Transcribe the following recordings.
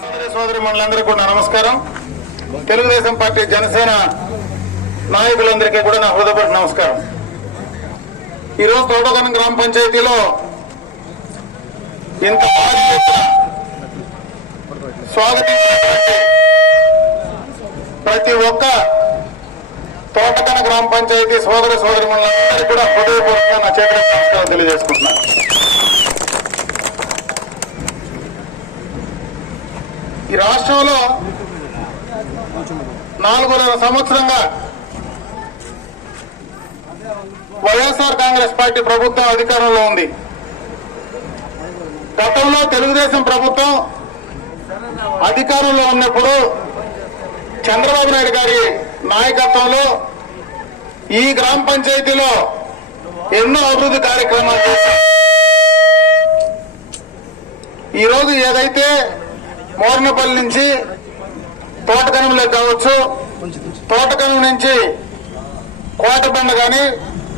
సోదరి సోదరి మనులందరికీ కూడా నమస్కారం. తెలుగుదేశం పార్టీ జనసేన నాయకులందరికీ కూడా నా హృదయపూర్వక నమస్కారం. ఈరోజు తోటగనం గ్రామ పంచాయతీలో ఇంత స్వాగతించినటువంటి ప్రతి ఒక్క తోటకన గ్రామ పంచాయతీ సోదర సోదరి మనందరికీ కూడా హృదయపూర్వకంగా నా చేతులకు నమస్కారం తెలియజేసుకుంటున్నాను ఈ రాష్ట్రంలో నాలుగున్నర సంవత్సరంగా వైఎస్ఆర్ కాంగ్రెస్ పార్టీ ప్రభుత్వం అధికారంలో ఉంది. గతంలో తెలుగుదేశం ప్రభుత్వం అధికారంలో ఉన్నప్పుడు చంద్రబాబు నాయుడు గారి నాయకత్వంలో ఈ గ్రామ పంచాయతీలో ఎన్నో అభివృద్ధి కార్యక్రమాలు చేశాం ఈరోజు ఏదైతే మోర్నపల్లి నుంచి తోటకనంలో కావచ్చు తోటకనం నుంచి కోటబండ కానీ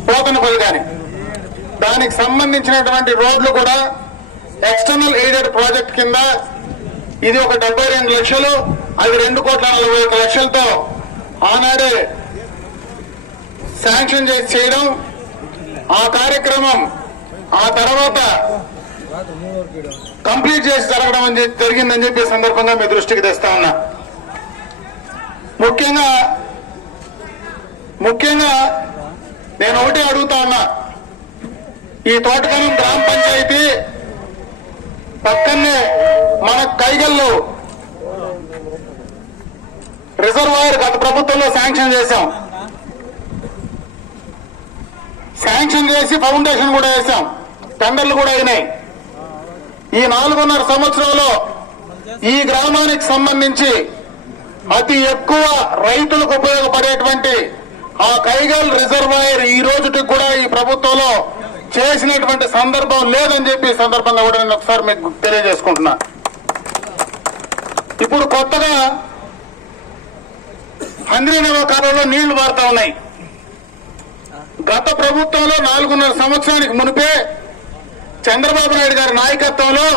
పోతనపల్లి కానీ దానికి సంబంధించినటువంటి రోడ్లు కూడా ఎక్స్టర్నల్ ఎయిడెడ్ ప్రాజెక్ట్ కింద ఇది ఒక డెబ్బై లక్షలు అది రెండు కోట్ల నలభై ఒక లక్షలతో ఆనాడే శాంక్షన్ చేసి చేయడం ఆ కార్యక్రమం ఆ తర్వాత కంప్లీట్ చేసి జరగడం అని చెప్పి- జరిగిందని చెప్పి సందర్భంగా మీ దృష్టికి తెస్తా ఉన్నా. ముఖ్యంగా ముఖ్యంగా నేను ఒకటి అడుగుతా ఉన్నా. ఈ తోటకనం గ్రామ పంచాయతీ పక్కనే మన కైగల్లో రిజర్వాయర్ గత ప్రభుత్వంలో శాంక్షన్ చేశాం. శాంక్షన్ చేసి ఫౌండేషన్ కూడా వేశాం. టెండర్లు కూడా అయినాయి. ఈ నాలుగున్నర సంవత్సరంలో ఈ గ్రామానికి సంబంధించి అతి ఎక్కువ రైతులకు ఉపయోగపడేటువంటి ఆ కైగల్ రిజర్వాయర్ ఈ రోజుకి కూడా ఈ ప్రభుత్వంలో చేసినటువంటి సందర్భం లేదని చెప్పి ఈ సందర్భంగా కూడా నేను ఒకసారి మీకు తెలియజేసుకుంటున్నా. ఇప్పుడు కొత్తగా హంద్రీనవ కాలంలో నీళ్ళు పారుతా ఉన్నాయి. గత ప్రభుత్వంలో నాలుగున్నర సంవత్సరానికి మునిపే చంద్రబాబు నాయుడు గారి నాయకత్వంలో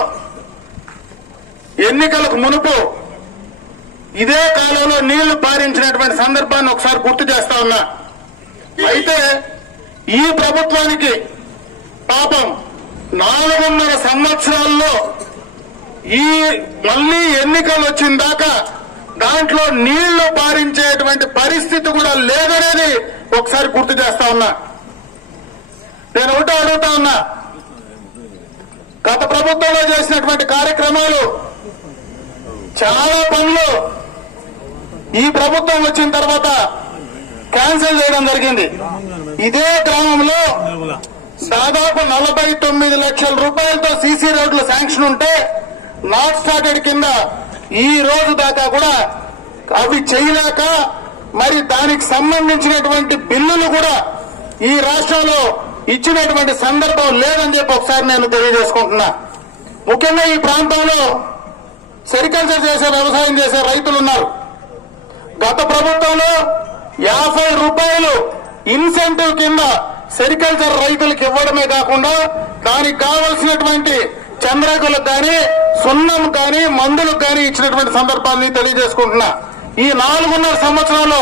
ఎన్నికలకు మునుపు ఇదే కాలంలో నీళ్ళు పారించినటువంటి సందర్భాన్ని ఒకసారి గుర్తు చేస్తా ఉన్నా. అయితే ఈ ప్రభుత్వానికి పాపం నాలుగున్నర సంవత్సరాల్లో ఈ మళ్ళీ ఎన్నికలు వచ్చిన దాకా దాంట్లో నీళ్ళు పారించేటువంటి పరిస్థితి కూడా లేదనేది ఒకసారి గుర్తు చేస్తా ఉన్నా. నేను ఒకటే అడుగుతా ఉన్నా. గత ప్రభుత్వంలో చేసినటువంటి కార్యక్రమాలు చాలా పనులు ఈ ప్రభుత్వం వచ్చిన తర్వాత క్యాన్సిల్ చేయడం జరిగింది. ఇదే గ్రామంలో దాదాపు నలభై తొమ్మిది లక్షల రూపాయలతో సీసీ రోడ్లు శాంక్షన్ ఉంటే నాట్ స్టార్టెడ్ కింద ఈ రోజు దాకా కూడా అవి చేయలేక మరి దానికి సంబంధించినటువంటి బిల్లులు కూడా ఈ రాష్ట్రంలో ఇచ్చినటువంటి సందర్భం లేదని చెప్పి ఒకసారి నేను తెలియజేసుకుంటున్నా. ముఖ్యంగా ఈ ప్రాంతంలో సెరికల్చర్ చేసే వ్యవసాయం చేసే రైతులు ఉన్నారు. గత ప్రభుత్వంలో యాభై రూపాయలు ఇన్సెంటివ్ కింద సెరికల్చర్ రైతులకు ఇవ్వడమే కాకుండా దానికి కావలసినటువంటి చంద్రకులకు కానీ సున్నం కానీ మందులకు కానీ ఇచ్చినటువంటి సందర్భాన్ని తెలియజేసుకుంటున్నా. ఈ నాలుగున్నర సంవత్సరంలో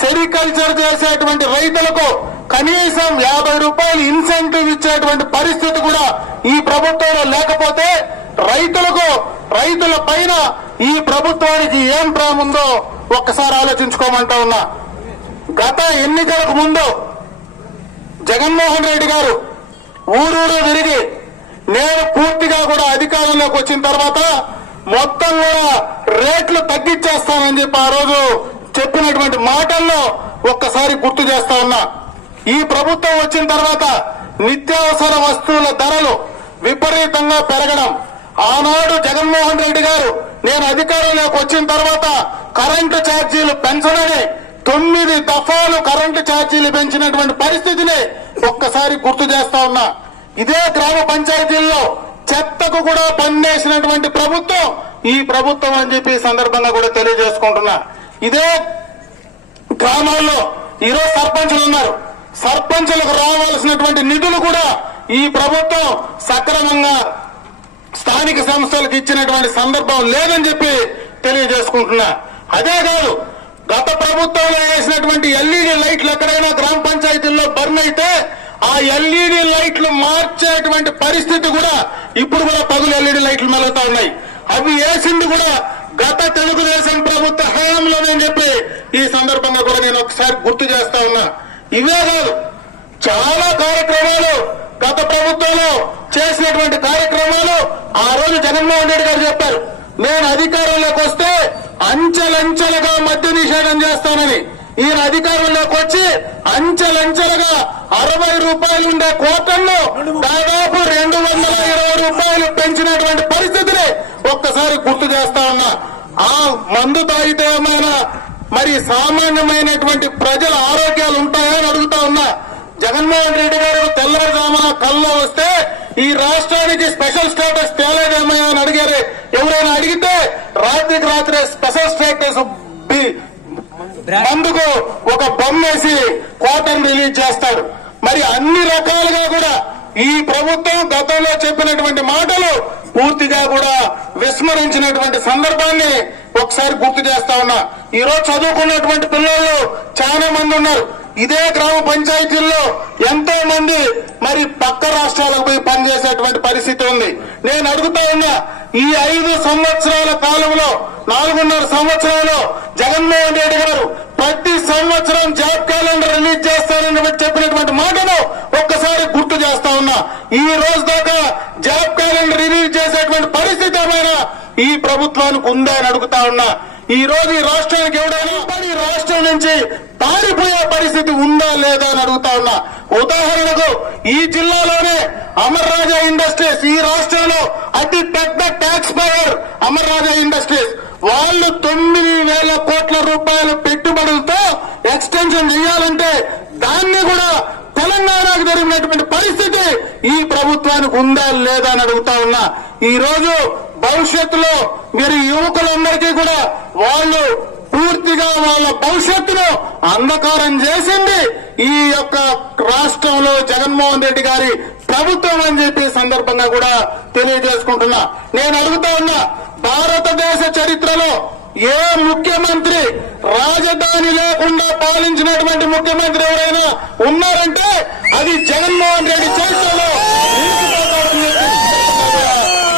సెరికల్చర్ చేసేటువంటి రైతులకు కనీసం యాభై రూపాయలు ఇన్సెంటివ్ ఇచ్చేటువంటి పరిస్థితి కూడా ఈ ప్రభుత్వంలో లేకపోతే రైతులకు రైతుల పైన ఈ ప్రభుత్వానికి ఏం ప్రేమ ఉందో ఒక్కసారి ఆలోచించుకోమంటా ఉన్నా. గత ఎన్నికలకు ముందు జగన్మోహన్ రెడ్డి గారు ఊరూరు తిరిగి నేను పూర్తిగా కూడా అధికారంలోకి వచ్చిన తర్వాత మొత్తం కూడా రేట్లు తగ్గించేస్తానని చెప్పి ఆ రోజు చెప్పినటువంటి మాటల్లో ఒక్కసారి గుర్తు చేస్తా ఉన్నా. ఈ ప్రభుత్వం వచ్చిన తర్వాత నిత్యావసర వస్తువుల ధరలు విపరీతంగా పెరగడం. ఆనాడు జగన్మోహన్ రెడ్డి గారు నేను అధికారంలోకి వచ్చిన తర్వాత కరెంటు ఛార్జీలు పెంచడని తొమ్మిది దఫాలు కరెంటు ఛార్జీలు పెంచినటువంటి పరిస్థితిని ఒక్కసారి గుర్తు చేస్తా ఉన్నా. ఇదే గ్రామ పంచాయతీల్లో చెత్తకు కూడా పనిచేసినటువంటి ప్రభుత్వం ఈ ప్రభుత్వం అని చెప్పి సందర్భంగా కూడా తెలియజేసుకుంటున్నా. ఇదే గ్రామాల్లో ఈరోజు సర్పంచులు ఉన్నారు. సర్పంచులకు రావాల్సినటువంటి నిధులు కూడా ఈ ప్రభుత్వం సక్రమంగా స్థానిక సంస్థలకు ఇచ్చినటువంటి సందర్భం లేదని చెప్పి తెలియజేసుకుంటున్నా. అదే కాదు గత ప్రభుత్వంలో వేసినటువంటి ఎల్ఈడి లైట్లు ఎక్కడైనా గ్రామ పంచాయతీల్లో బర్న్ అయితే ఆ ఎల్ఈడి లైట్లు మార్చేటువంటి పరిస్థితి కూడా ఇప్పుడు కూడా పగులు ఎల్ఈడి లైట్లు మెలుగుతా ఉన్నాయి. అవి వేసింది కూడా గత తెలుగుదేశం ప్రభుత్వ హయాంలోనే చెప్పి ఈ సందర్భంగా కూడా నేను ఒకసారి గుర్తు చేస్తా ఉన్నా. ఇవే కాదు చాలా కార్యక్రమాలు గత ప్రభుత్వంలో చేసినటువంటి కార్యక్రమాలు ఆ రోజు జగన్మోహన్ రెడ్డి గారు చెప్పారు. నేను అధికారంలోకి వస్తే అంచెలంచెలుగా మద్య నిషేధం చేస్తానని. ఈయన అధికారంలోకి వచ్చి అంచెలంచెలుగా అరవై రూపాయలు ఉండే కోటల్లో దాదాపు రెండు వందల ఇరవై రూపాయలు పెంచినటువంటి పరిస్థితిని ఒక్కసారి గుర్తు చేస్తా ఉన్నా. ఆ మందు తాగితే ఏమైనా మరి సామాన్యమైనటువంటి ప్రజల ఆరోగ్యాలు ఉంటాయా అని అడుగుతా ఉన్నా. జగన్మోహన్ రెడ్డి గారు తెల్లవారుజామున కల్లో వస్తే ఈ రాష్ట్రానికి స్పెషల్ స్టేటస్ తేలేదేమయ్యా అని అడిగారు. ఎవరైనా అడిగితే రాత్రికి రాత్రే స్పెషల్ స్టేటస్ మందుకు ఒక బొమ్మేసి కోటను రిలీజ్ చేస్తాడు మరి అన్ని రకాలుగా కూడా ఈ ప్రభుత్వం గతంలో చెప్పినటువంటి మాటలు పూర్తిగా కూడా విస్మరించినటువంటి సందర్భాన్ని ఒకసారి గుర్తు చేస్తా ఉన్నా. ఈ రోజు చదువుకున్నటువంటి పిల్లలు చాలా మంది ఉన్నారు. ఇదే గ్రామ పంచాయతీల్లో ఎంతో మంది మరి పక్క రాష్ట్రాలకు పోయి పనిచేసేటువంటి పరిస్థితి ఉంది. నేను అడుగుతా ఉన్నా ఈ ఐదు సంవత్సరాల కాలంలో నాలుగున్నర సంవత్సరాలు జగన్మోహన్ రెడ్డి గారు ప్రతి సంవత్సరం జాబ్ క్యాలెండర్ రిలీజ్ చేస్తారని చెప్పినటువంటి మాటను ఒక్కసారి గుర్తు చేస్తా ఉన్నా. ఈ రోజు దాకా జాబ్ క్యాలెండర్ రిలీజ్ చేసేటువంటి పరిస్థితి ఏమైనా ఈ ప్రభుత్వానికి ఉందా అని అడుగుతా ఉన్నా. ఈ రోజు ఈ రాష్ట్రానికి ఎవడైనా ఈ రాష్ట్రం నుంచి పారిపోయే పరిస్థితి ఉందా లేదా అని అడుగుతా ఉన్నా. ఉదాహరణకు ఈ జిల్లాలోనే అమర్ రాజా ఇండస్ట్రీస్ ఈ రాష్ట్రంలో అతి పెద్ద tax payer Amar Raja industries. వాళ్ళు తొమ్మిది వేల కోట్ల రూపాయల పెట్టుబడులతో ఎక్స్టెన్షన్ చేయాలంటే దాన్ని కూడా తెలంగాణకు జరిగినటువంటి పరిస్థితి ఈ ప్రభుత్వానికి ఉందా లేదా అని అడుగుతా ఉన్నా. ఈ రోజు భవిష్యత్తులో మీరు యువకులందరికీ కూడా వాళ్ళు పూర్తిగా వాళ్ళ భవిష్యత్తును అంధకారం చేసింది ఈ యొక్క రాష్ట్రంలో జగన్మోహన్ రెడ్డి గారి ప్రభుత్వం అని చెప్పి సందర్భంగా కూడా తెలియజేసుకుంటున్నా. నేను అడుగుతా ఉన్నా భారతదేశ చరిత్రలో ఏ ముఖ్యమంత్రి రాజధాని లేకుండా పాలించినటువంటి ముఖ్యమంత్రి ఎవరైనా ఉన్నారంటే అది జగన్మోహన్ రెడ్డి చరిత్రలో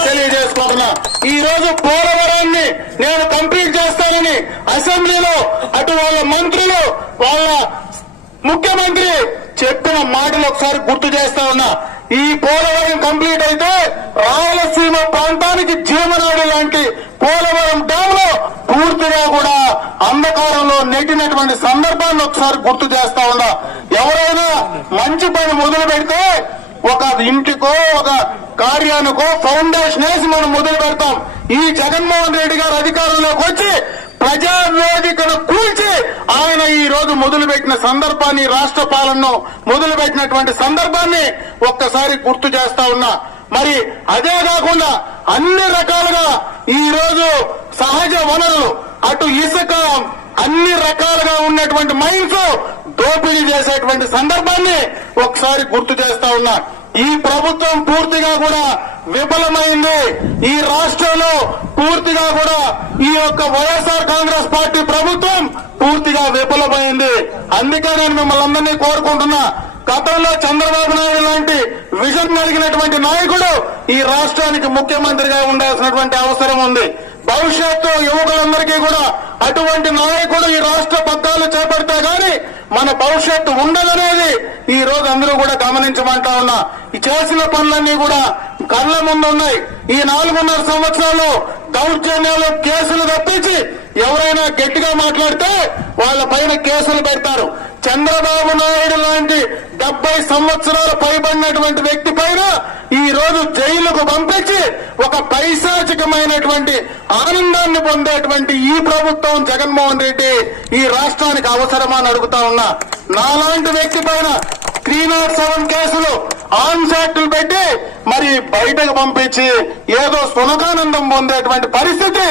తెలియజేసుకుంటున్నా. ఈ రోజు పోలవరాన్ని నేను కంప్లీట్ చేస్తానని అసెంబ్లీలో అటు వాళ్ళ మంత్రులు వాళ్ళ ముఖ్యమంత్రి చెప్పిన మాటలు ఒకసారి గుర్తు చేస్తా ఉన్నా. ఈ పోలవరం కంప్లీట్ అయితే రాయలసీమ ప్రాంతానికి జీవనాడి లాంటి పోలవరం డ్యామ్లో పూర్తిగా కూడా అంధకారంలో నెట్టినటువంటి సందర్భాన్ని ఒకసారి గుర్తు చేస్తా ఉందా ఎవరైనా మంచి పని మొదలు పెడితే ఒక ఇంటికో ఒక కార్యానికో ఫౌండేషన్ వేసి మనం మొదలు పెడతాం. ఈ జగన్మోహన్ రెడ్డి గారు అధికారంలోకి వచ్చి ప్రజావేదికను కూల్చి ఆయన ఈ రోజు మొదలుపెట్టిన సందర్భాన్ని రాష్ట్ర పాలనను మొదలుపెట్టినటువంటి సందర్భాన్ని ఒక్కసారి గుర్తు చేస్తా ఉన్నా. మరి అదే కాకుండా అన్ని రకాలుగా ఈ రోజు సహజ వనరులు అటు ఇసుక అన్ని రకాలుగా ఉన్నటువంటి మైన్స్ దోపిడీ చేసేటువంటి సందర్భాన్ని ఒకసారి గుర్తు చేస్తా ఉన్నా. ఈ ప్రభుత్వం పూర్తిగా కూడా విఫలమైంది. ఈ రాష్ట్రంలో పూర్తిగా కూడా ఈ యొక్క వైఎస్ఆర్ కాంగ్రెస్ పార్టీ ప్రభుత్వం పూర్తిగా విఫలమైంది. అందుకే నేను మిమ్మల్ని అందరినీ కోరుకుంటున్నా గతంలో చంద్రబాబు నాయుడు లాంటి విజన్ కలిగినటువంటి నాయకుడు ఈ రాష్ట్రానికి ముఖ్యమంత్రిగా ఉండాల్సినటువంటి అవసరం ఉంది. భవిష్యత్తు యువకులందరికీ కూడా అటువంటి నాయకుడు ఈ రాష్ట్ర పత్రాలు చేపడితే గాని మన భవిష్యత్తు ఉండదనేది ఈ రోజు అందరూ కూడా గమనించమంటా ఉన్నా. ఈ చేసిన పనులన్నీ కూడా కళ్ళ ముందు ఉన్నాయి. ఈ నాలుగున్నర సంవత్సరాలు దౌర్జన్యాలు కేసులు తప్పించి ఎవరైనా గట్టిగా మాట్లాడితే వాళ్ళ పైన కేసులు పెడతారు. చంద్రబాబు నాయుడు లాంటి డెబ్బై సంవత్సరాలు పైబడినటువంటి వ్యక్తి పైన ఈ రోజు జైలుకు పంపించి ఒక పైశాచికమైనటువంటి ఆనందాన్ని పొందేటువంటి ఈ ప్రభుత్వం జగన్మోహన్ రెడ్డి ఈ రాష్ట్రానికి అవసరమా అని అడుగుతా ఉన్నా. నాలాంటి వ్యక్తి పైన త్రీ నాట్ సెవెన్ కేసులు ఆన్సాక్టులు పెట్టి మరి బయటకు పంపించి ఏదో సునకానందం పొందేటువంటి పరిస్థితి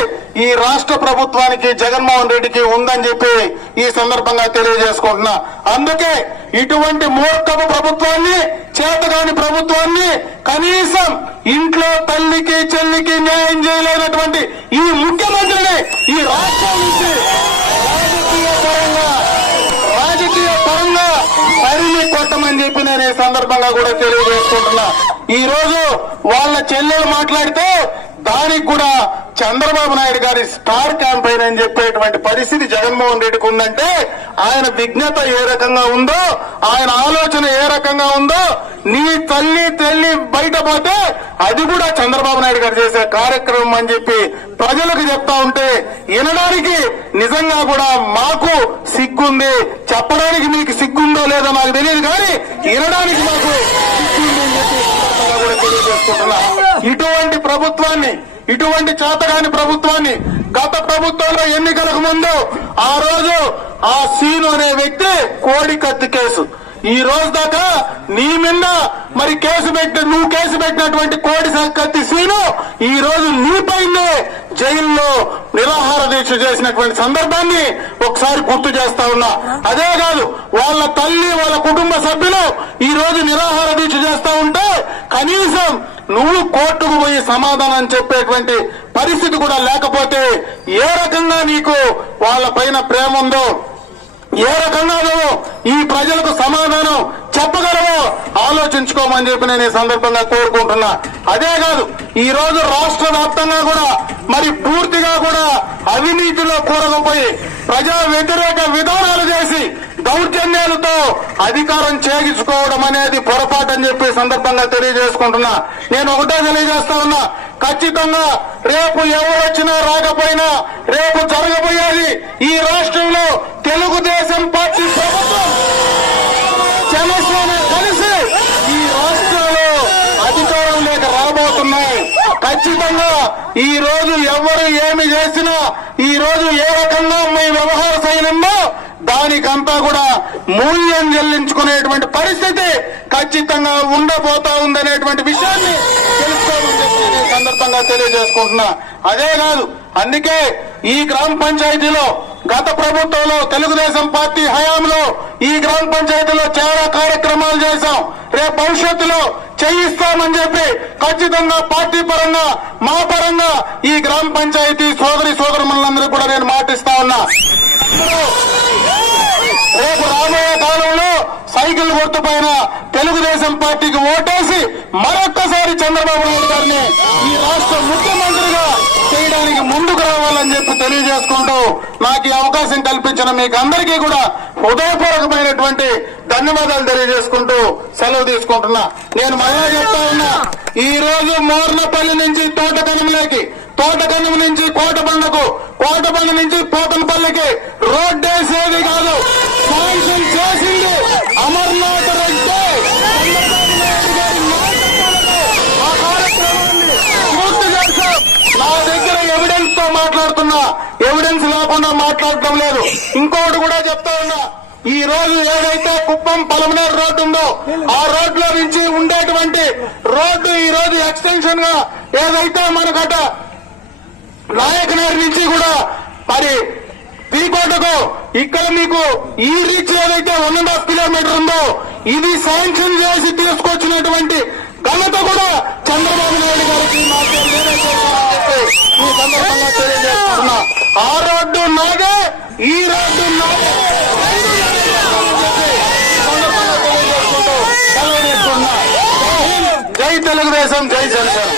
ఈ రాష్ట్ర ప్రభుత్వానికి జగన్మోహన్ రెడ్డికి ఉందని చెప్పి ఈ సందర్భంగా తెలియజేసుకుంటున్నా. అందుకే ఇటువంటి మూర్ఖపు ప్రభుత్వాన్ని చేతగాని ప్రభుత్వాన్ని కనీసం ఇంట్లో తల్లికి చెల్లికి న్యాయం చేయలేనటువంటి ఈ ముఖ్యమంత్రిని ఈ రాష్ట్రం నుంచి పరిమి కొట్టమని చెప్పి నేను ఈ సందర్భంగా కూడా తెలియజేసుకుంటున్నా. ఈ రోజు వాళ్ళ చెల్లెలు మాట్లాడితే దానికి కూడా చంద్రబాబు నాయుడు గారి స్టార్ క్యాంపెయిన్ అని చెప్పేటువంటి పరిస్థితి జగన్మోహన్ రెడ్డికి ఉందంటే ఆయన విజ్ఞత ఏ రకంగా ఉందో ఆయన ఆలోచన ఏ రకంగా ఉందో నీ తల్లి తల్లి బయట పోతే అది కూడా చంద్రబాబు నాయుడు గారు చేసే కార్యక్రమం అని చెప్పి ప్రజలకు చెప్తా ఉంటే వినడానికి నిజంగా కూడా మాకు సిగ్గుంది. చెప్పడానికి మీకు సిగ్గుందో లేదో నాకు తెలియదు కానీ వినడానికి మాకు సిగ్గుంది అని చెప్పి సందర్భంగా కూడా తెలియజేసుకుంటున్నా. ఇటువంటి ప్రభుత్వాన్ని ఇటువంటి చేతగాని ప్రభుత్వాన్ని గత ప్రభుత్వంలో ఎన్నికలకు ముందు ఆ రోజు ఆ సీను అనే వ్యక్తి కోడి కత్తి కేసు. ఈ రోజు దాకా నీ మీద మరి కేసు పెట్టి నువ్వు కేసు పెట్టినటువంటి కోడి కత్తి సీను ఈ రోజు నీ పైనే జైల్లో నిరాహార దీక్ష చేసినటువంటి సందర్భాన్ని ఒకసారి గుర్తు చేస్తా ఉన్నా. అదే కాదు వాళ్ళ తల్లి వాళ్ళ కుటుంబ సభ్యులు ఈ రోజు నిరాహార దీక్ష చేస్తా ఉంటే కనీసం నువ్వు కోర్టుకు పోయి సమాధానం చెప్పేటువంటి పరిస్థితి కూడా లేకపోతే ఏ రకంగా నీకు వాళ్ళ పైన ప్రేమ ఉందో ఏ రకంగా నువ్వు ఈ ప్రజలకు సమాధానం చెప్పగలవో ఆలోచించుకోమని చెప్పి నేను ఈ సందర్భంగా కోరుకుంటున్నా. అదే కాదు ఈ రోజు రాష్ట్ర వ్యాప్తంగా కూడా మరి పూర్తిగా కూడా అవినీతిలో కూరకపోయి ప్రజా వ్యతిరేక విధానాలు చేసి దౌర్జన్యాలతో అధికారం చేయించుకోవడం అనేది పొరపాటు అని చెప్పి సందర్భంగా తెలియజేసుకుంటున్నా. నేను ఒకటే తెలియజేస్తా ఉన్నా. ఖచ్చితంగా రేపు ఎవరు వచ్చినా రాకపోయినా రేపు జరగబోయేది ఈ రాష్ట్రంలో తెలుగుదేశం పార్టీ ప్రభుత్వం. జనసేన కలిసి ఈ రాష్ట్రంలో అధికారంలోకి రాబోతున్నాయి. ఖచ్చితంగా ఈ రోజు ఎవరు ఏమి చేసినా ఈ రోజు ఏ రకంగా మీ వ్యవహార శైలిందో దానికంతా కూడా మూల్యం చెల్లించుకునేటువంటి పరిస్థితి ఖచ్చితంగా ఉండబోతా ఉందనేటువంటి విషయాన్ని తెలుసుకోవాలని చెప్పి నేను సందర్భంగా తెలియజేసుకుంటున్నా. అదే కాదు అందుకే ఈ గ్రామ పంచాయతీలో గత ప్రభుత్వంలో తెలుగుదేశం పార్టీ హయాంలో ఈ గ్రామ పంచాయతీలో చాలా కార్యక్రమాలు చేశాం. రేపు భవిష్యత్తులో చేయిస్తామని చెప్పి ఖచ్చితంగా పార్టీ పరంగా మా పరంగా ఈ గ్రామ పంచాయతీ సోదరి సోదరులందరూ కూడా నేను మాటిస్తా ఉన్నా. రేపు రాబోయే కాలంలో సైకిల్ గుర్తు పైన తెలుగుదేశం పార్టీకి ఓటేసి మరొక్కసారి చంద్రబాబు నాయుడు గారిని ఈ రాష్ట్ర ముఖ్యమంత్రిగా చేయడానికి ముందుకు రావాలని చెప్పి తెలియజేసుకుంటూ నాకు ఈ అవకాశం కల్పించిన మీకు అందరికీ కూడా హృదయపూర్వకమైనటువంటి ధన్యవాదాలు తెలియజేసుకుంటూ సెలవు తీసుకుంటున్నా. నేను మళ్ళా చెప్తా ఉన్నా ఈ రోజు మోర్నపల్లి నుంచి తోటకనంలోకి తోటకనుమ నుంచి కోటబండకు కోటబండ నుంచి పోతనపల్లికి రోడ్డు వేసేది కాదు శాంక్షన్ చేసింది అమర్నాథ్ రెడ్డి చంద్రబాబు నాయుడు గారి నాయకత్వంలో ఆ కార్యక్రమాన్ని పూర్తి చేశాం నా దగ్గర ఎవిడెన్స్తో మాట్లాడుతున్నా ఎవిడెన్స్ లేకుండా మాట్లాడటం లేదు. ఇంకోటి కూడా చెప్తా ఉన్నా ఈ రోజు ఏదైతే కుప్పం పలమనేరు రోడ్డు ఉందో ఆ రోడ్లో నుంచి ఉండేటువంటి రోడ్డు ఈ రోజు ఎక్స్టెన్షన్గా ఏదైతే మనకట నాయకనేరు నుంచి కూడా మరి తీకోటకు ఇక్కడ మీకు ఈ రీచ్ ఏదైతే వన్ అండ్ హాఫ్ కిలోమీటర్ ఉందో ఇది శాంక్షన్ చేసి తీసుకొచ్చినటువంటి ఘనత కూడా చంద్రబాబు నాయుడు గారికి నాకు లేదని చెప్పి ఈ సందర్భంగా ఆ రోడ్డు నాదే ఈ రోడ్డు నాదే. జై తెలుగుదేశం జై జనసేన.